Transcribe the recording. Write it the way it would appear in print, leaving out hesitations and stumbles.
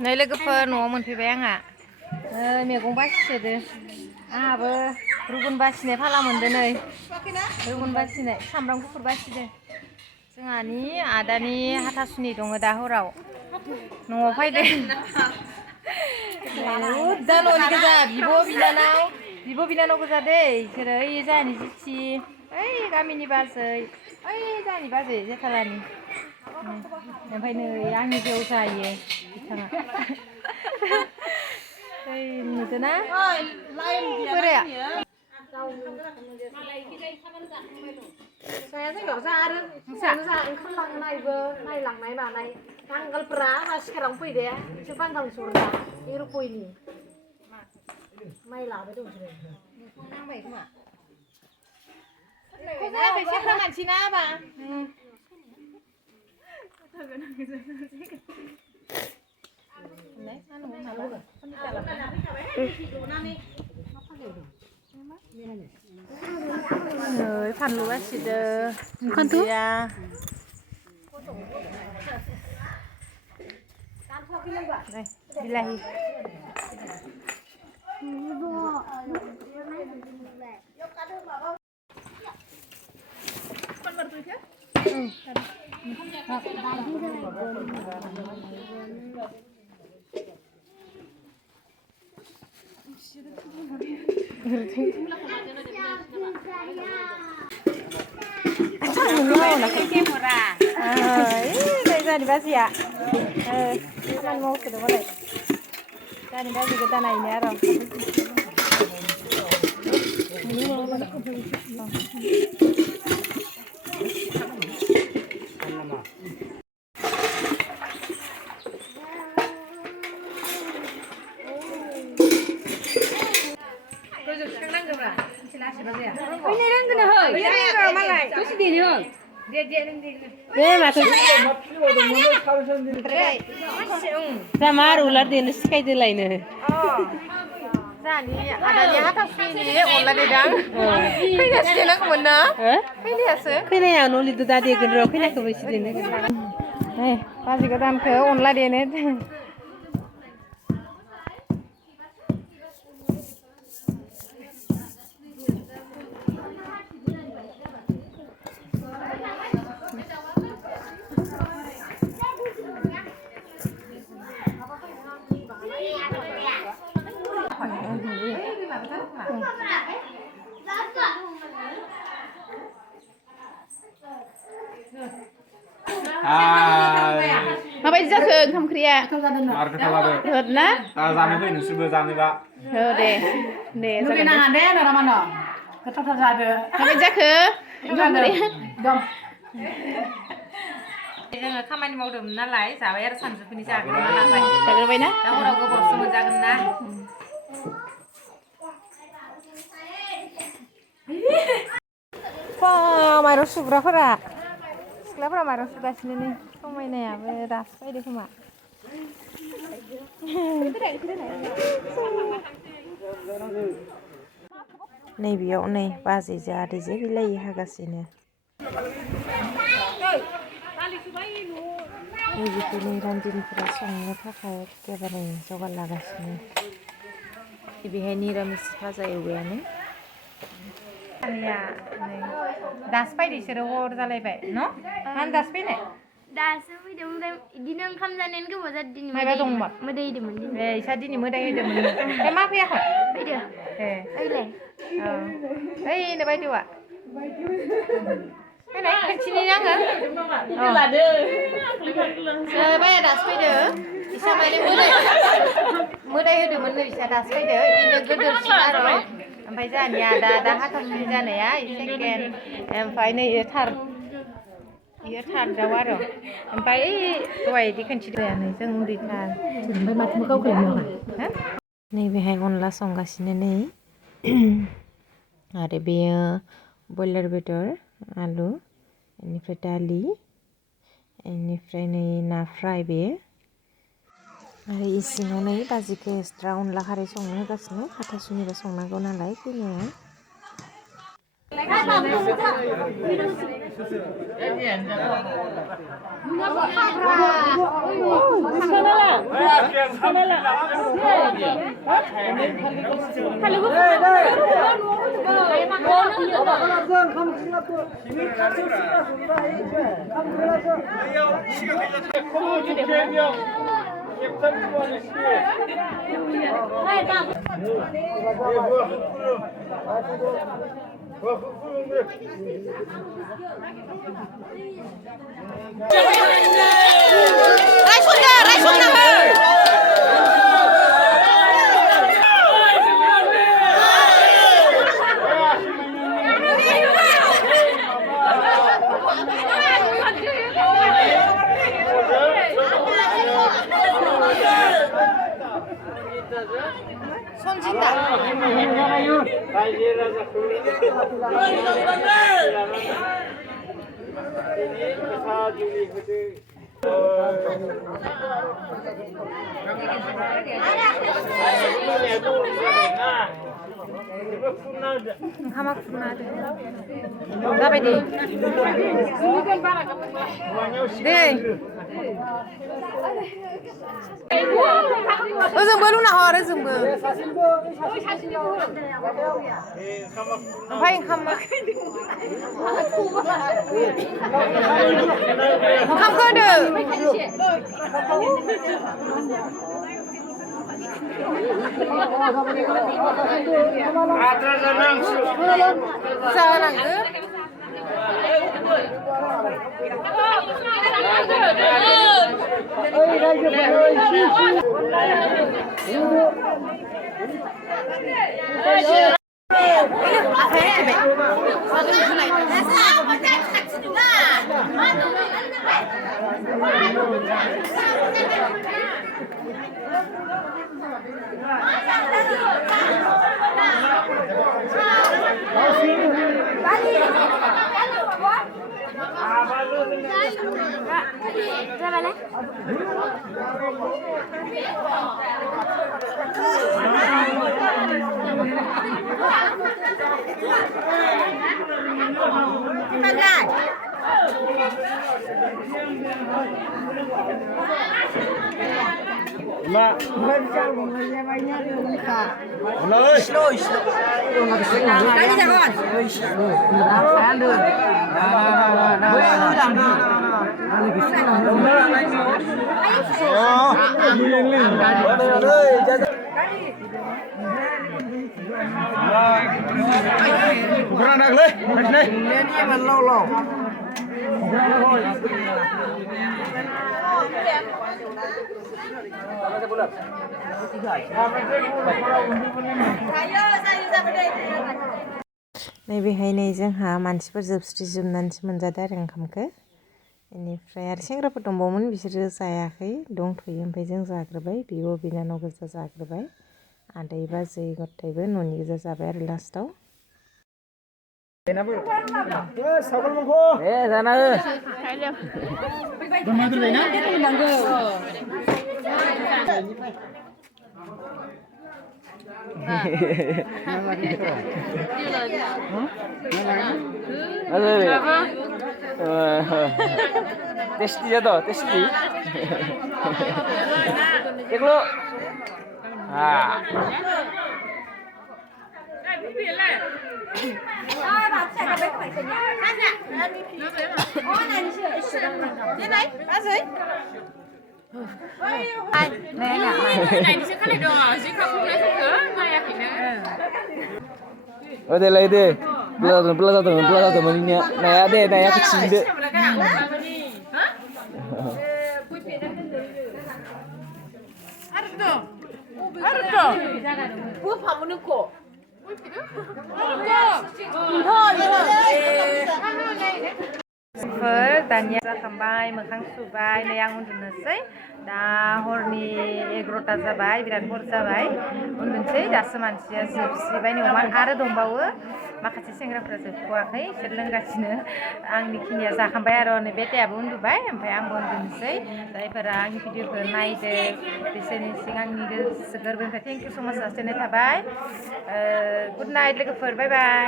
नै लोगोफोर न'आव मोनफैबाय आंहा मैगं बासिदो आंहाबो रुगुन बासिनाय फाला मोनदो नै रुगुन बासिनाय सामब्राम गुफुर बासिदो जोंहानि आदानि हाथासुनि दङ दा हराव न'आव फैदो दा न'नि गोजा बिब' बिनानाव गोजा दै बिसोरो ओइ जोंहानि जिथि ओइ गामिनि बाजै ओइ जोंहानि बाजै जेथालानि ओमफ्राय नै आंनि जौ जायो बिथाङा ओइ नुदोना बोराया saya tuh nggak usah onkam लांनायबो नायलांनाय मानाय नांगोलफोरा सिखाराव फैदो एसे बांगाल सरदा एर'पयनि माइ लाबाय दं बिसोरो नांबाय खोमा जाबाय सेंग्रा मानसि ना बा फानलु बासिदो दुन्दिया बिलाहि Jadi basi ya, kan mau ke mana? Jadi basi kita naik ni arah. Ini orang kena hal. Ini orang malai. Kau sih dia hal. Dia macam. Sama ular dia ni sekai dia lain. Oh. Jadi ada dia atas ni ular dia dang. Kau ni asal nak mana? Kau ni asal? Kau ni yang nuli tu tadi kena kau ni kau bersih dia. Pasti kau dan kau ular dia ni. Apa jago kamu kriya? Marka kalabe. Hodna? Zamu fai nusur zamu ba. Hode. Nubi na ande na ramano. Kata kata ada. Apa jago? Kamu kriya? Dom. Jangan kamani mau dong nalai, saya harus sanjung puni jago nalai. Jago apa ina? Kamu orang gobor semua jago na. Wah, mairo sugra pura. Siapa mairo sugra sini nih? Kamu ini ya, beras. Pede kuma. Nih biar nih pasti jadi bilai hagasnya. Begini ranjin perasaan pakai kebarang soal lagasnya. Ibu ramis faza ibuane. Ya, das pai di seruor zalai pai, no? Kan das pai ne? Das pai dong dinang kam janen ke bazat dini. Mai ba dong mat. Medai de mending. Isa dini medai de mending. Mak ya kan? Pai de. Ai le. Oh. Ne bai diwa. Cái này cái chi nhá ngờ. Là đưa. Bây giờ đặt bây giờ. Sao mày đến mới đây được mình sẽ đặt bây giờ. Ini gede sih rồi. Bây giờ nhà đã hát thằng bây giờ này á, second em phải này thar. Iya thar Jawa rồi. Em phải tuổi đi kan chi này jeung đi thar. Sampai mati kau kena Hah? Này về hai con lá song gasine này. Ada beer boiler betor. Alu, ini dali, ini na fry be. Hari isi nona bazi ke extra unla hari songna gasne, kata suni ba songna gona lai kini ya. 손진다. 하마 푸나데. 나베디. 네. Özüm bölüm ne var özüm bu? Hayır kamma. Kam gördü. Sağ Ma. Kurang lagi, nih. Ini belum lo. नैबेहाय नै जोंहा मानसिफोर जोबस्रिजोबनानैसो मोनजादों आरो ओंखामखौ बेनिफ्राय आरो सेंग्राफोर दंबावोमोन बिसोरो जायाखै दंथ'यो ओमफ्राय जों जाग्रोबाय बिब' बिनानाव गोजा जाग्रोबाय आदै बाजै गथायबो न'नि गोजा जाबाय आरो लास्टाव जाना हो टेस्टी है तो टेस्टी देख लो हाँ Udah lah deh, belas temennya, naya deh, naya kecil deh. 알았어. 뭐 밥은 넣고. दानिया जाखांबाय मोखां सुबाय नै आं उन्दुनोसै दा हरनि 11ता जाबाय बिराद हर जाबाय उन्दुनोसै दासो मानसिया जोबसिबाय नै आरो दंबावो माखासे सेंग्राफोरा जोबथ'वाखै बिसोर लोंगासिनो आंनि खिनिया जाखांबाय आरो नै बेटायाबो उन्दुबाय ओमफ्राय आंबो उन्दुनोसै जायफोरा आंनि भिडिअखौ नायदो बिसोरनिसिम आंनि गोसो गोरबोनिफ्राय थेंक इउ स' माच जासिनाय थाबाय गुड नाइट लोगोफोर बाय बाय